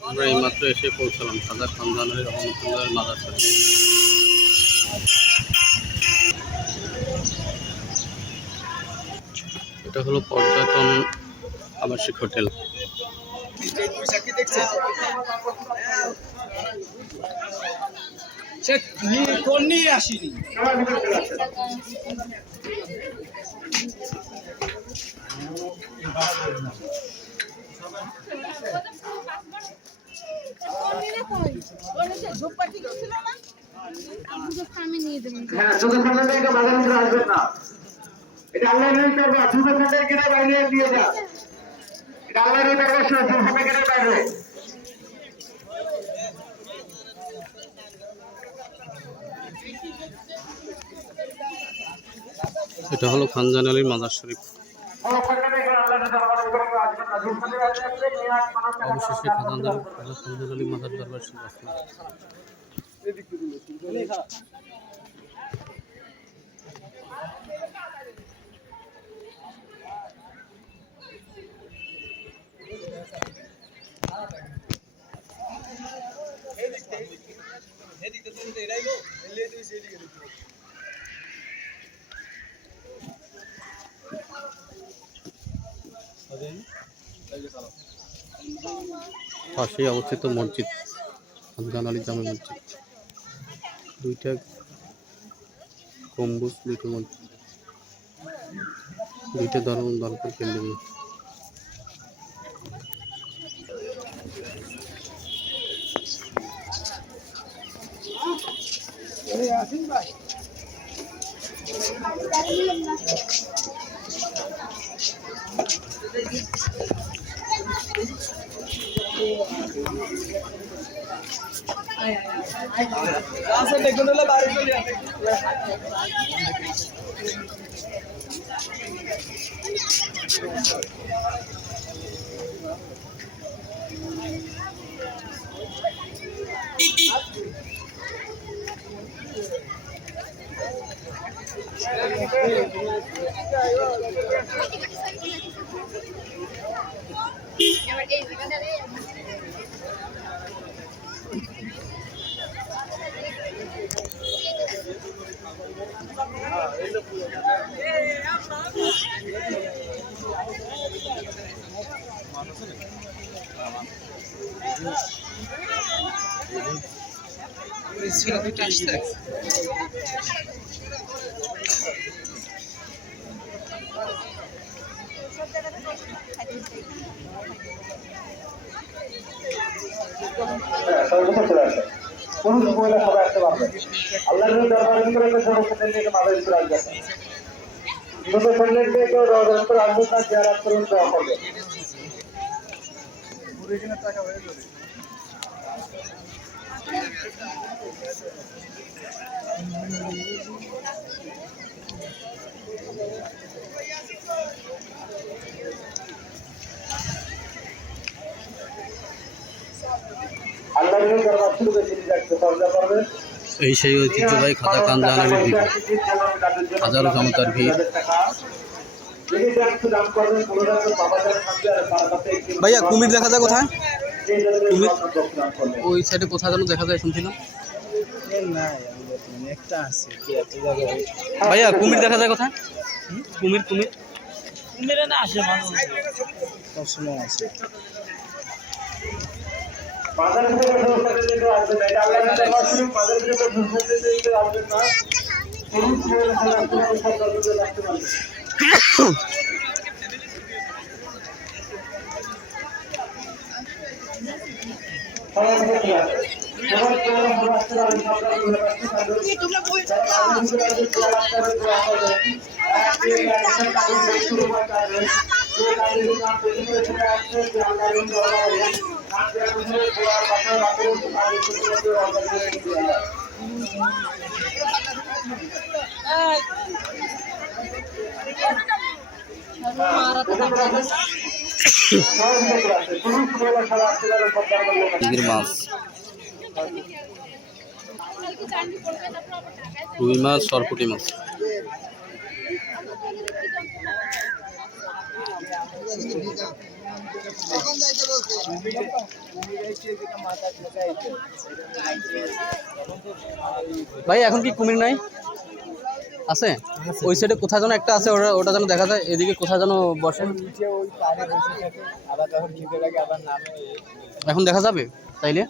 আমরা এইমাত্র এসে পৌঁছলাম খাজা খানজানের রহমতুল্লাহের মাজার শরীফ। এটা হলো পর্যটন আবাসিক হোটেল। এটা হলো খানজান আলীর মাজার শরীফ। অবশেষে খানজান আলী মাজার দরবার শরীফ আসলাম। পাশেই অবস্থিত মসজিদ খানজান আলী জামে মসজিদ। দুইটা গম্বুজ, দুইটা মসজিদ, দুইটা দরবার কেন্দ্র। পুরুষ মহিলা সবাই আসতে পারবে। আল্লাহর দরবারে করে সমস্ত থেকে মাঝে ভিতরে আসবে। শুধু শরীরের দিয়ে কেউ দরবার করে আসবে না, জিয়ারত করুন, দোয়া করবে। টাকা হয়ে যাবে। এই সেই ঐতিহ্যবাহী খাজা খানজান আলীর দিকে হাজারো জনতার ভিড়। ভাইয়া কুমির দেখা যায় কোথায়? কুমির ওই সাইডে কোথায় যেন দেখা যায় শুনছিলাম। ভাইয়া কুমির দেখা যায় কোথায়? কুমির কুমির কুমিরে না আসে সবসময় আসে। মাছ, রুই মাছ, সরপুঁটি মাছ। ভাই এখন কি কুমির নাই? আছে ওই সাইডে কোথায় যেন একটা আছে, ওটা ওটা যেন দেখা যায়। এদিকে কোথায় যেন বসে, এখন দেখা যাবে তাইলে।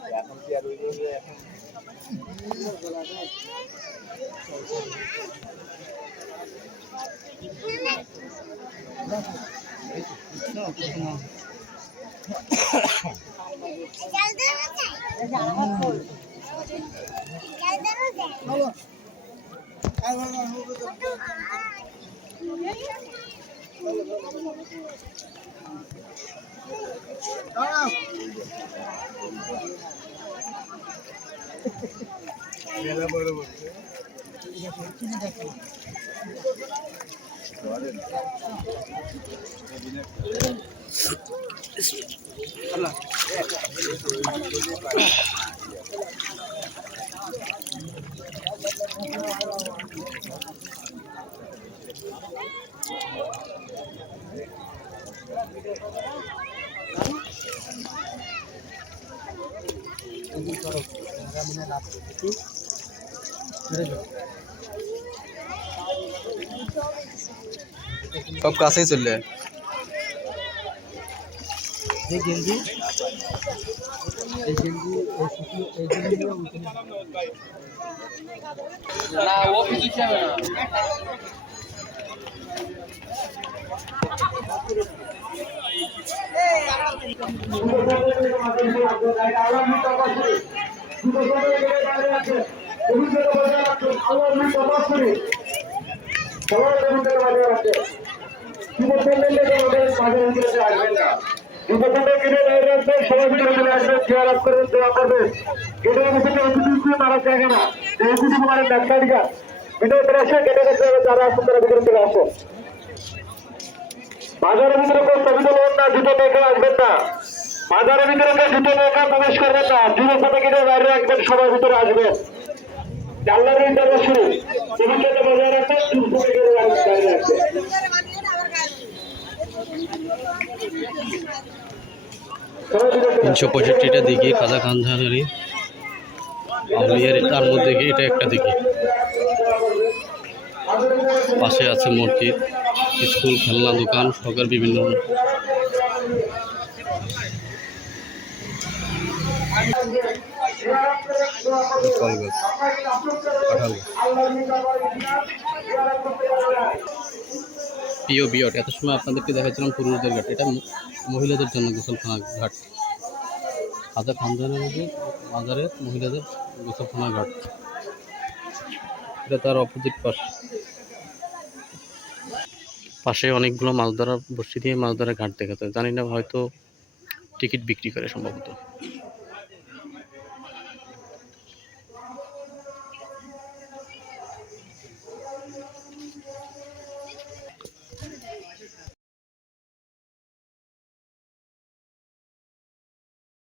সব কাছেই চললে না, ও কিছু চাবে না। বাজারের ভিতরে কেউ ছবি তুলবেন না, জুতো দেখে আসবেন না। বাজারের ভিতরে কেউ জুতো দেখে প্রবেশ করবেন না, জুতো সাথে কিনে বাইরে রাখবেন, সবার ভিতরে আসবেন। জানলার ভিতরে শুরু টিকিট বজায় রাখবেন, জুতো বাইরে রাখবেন। 365টা দিকে খাজা খানজাহানি আউলিয়ার, তার মধ্যে এটা একটা দিকে। পাশে আছে মসজিদ, স্কুল, খেলনা দোকান, সরকার বিভিন্ন ফল গাছ, কাঁঠাল গাছ। প্রিয় বিয়ট, এত সময় আপনাদেরকে দেখাচ্ছিলাম পুরুষদের ঘাট, এটা মহিলাদের জন্য গোসলখানা ঘাট। খাজা খানজাহানি মাজারের মহিলাদের গোসলখানা ঘাট, এটা তার অপোজিট পাশে অনেকগুলো মাছ ধরার বড়শি দিয়ে মাছ ধরার ঘাট দেখা যায়। জানি না, হয়তো টিকিট বিক্রি করে সম্ভবত।